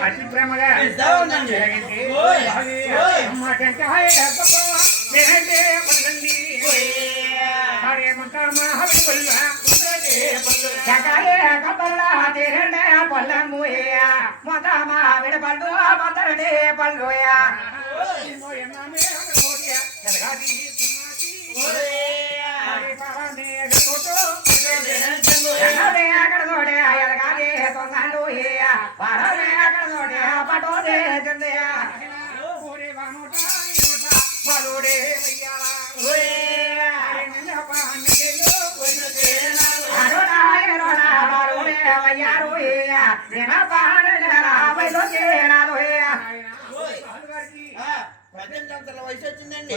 అతి ప్రేమగా వయసు వచ్చిందండి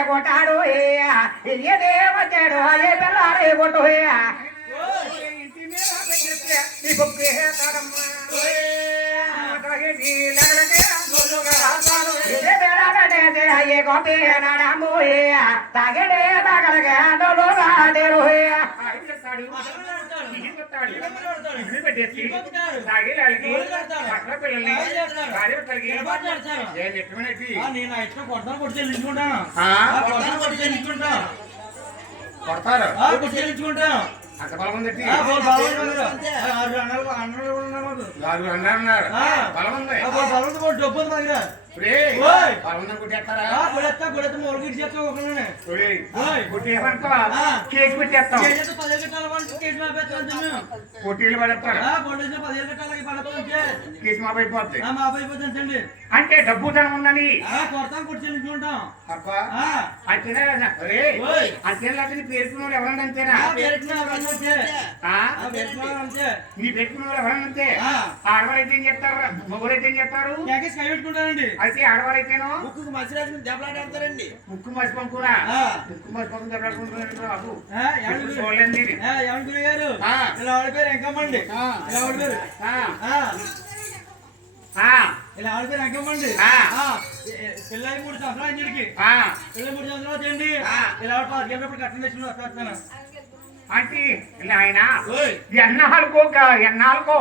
కొట్టాడు వచ్చాడు అయ్యే పిల్లాడే కొట్టు అయ్యే గోపి నడము తాగడే తాగలగా కొడతారు అంత బలం ఉంది బలం ఉంది డబ్బు కేసు పెట్టేస్తాం పోటీలు పడేస్తారు కేసు మాపైపోద్ది అంటే డబ్బు ధనం ఉందని అంతేనా పేర్కొన్న ఎవరన్నా అంతేనా నీ పెట్టుకున్న ఎవరన్నా అంతే ఆడవారైతే ఏం చెప్తారు మొగుడైతే ఏం చెప్తారు పెట్టుకుంటారండి అయితే ఆడవారైతేనో ముక్కు మసిరాజు దెబ్బలాడతారండి ముక్కు మసి పంకురా ముక్కు మసి పంకు దెబ్బలాడుకుంటున్నారు బాబు చూడండి గారు ఇలా ఆడిపోయారు ఎంకమ్మండి ఇలా ఆడిపోయారు ఇలా ఆడిపోయారు ఎంకమ్మండి పిల్లలు 3 సంవత్సరాలు ఇంటికి పిల్లలు 3 సంవత్సరాలు చేయండి ఇలా ఆడిపోయినప్పుడు కట్టం తెచ్చుకుని వస్తాను అంటే ఆయన ఎన్నాళ్ళకో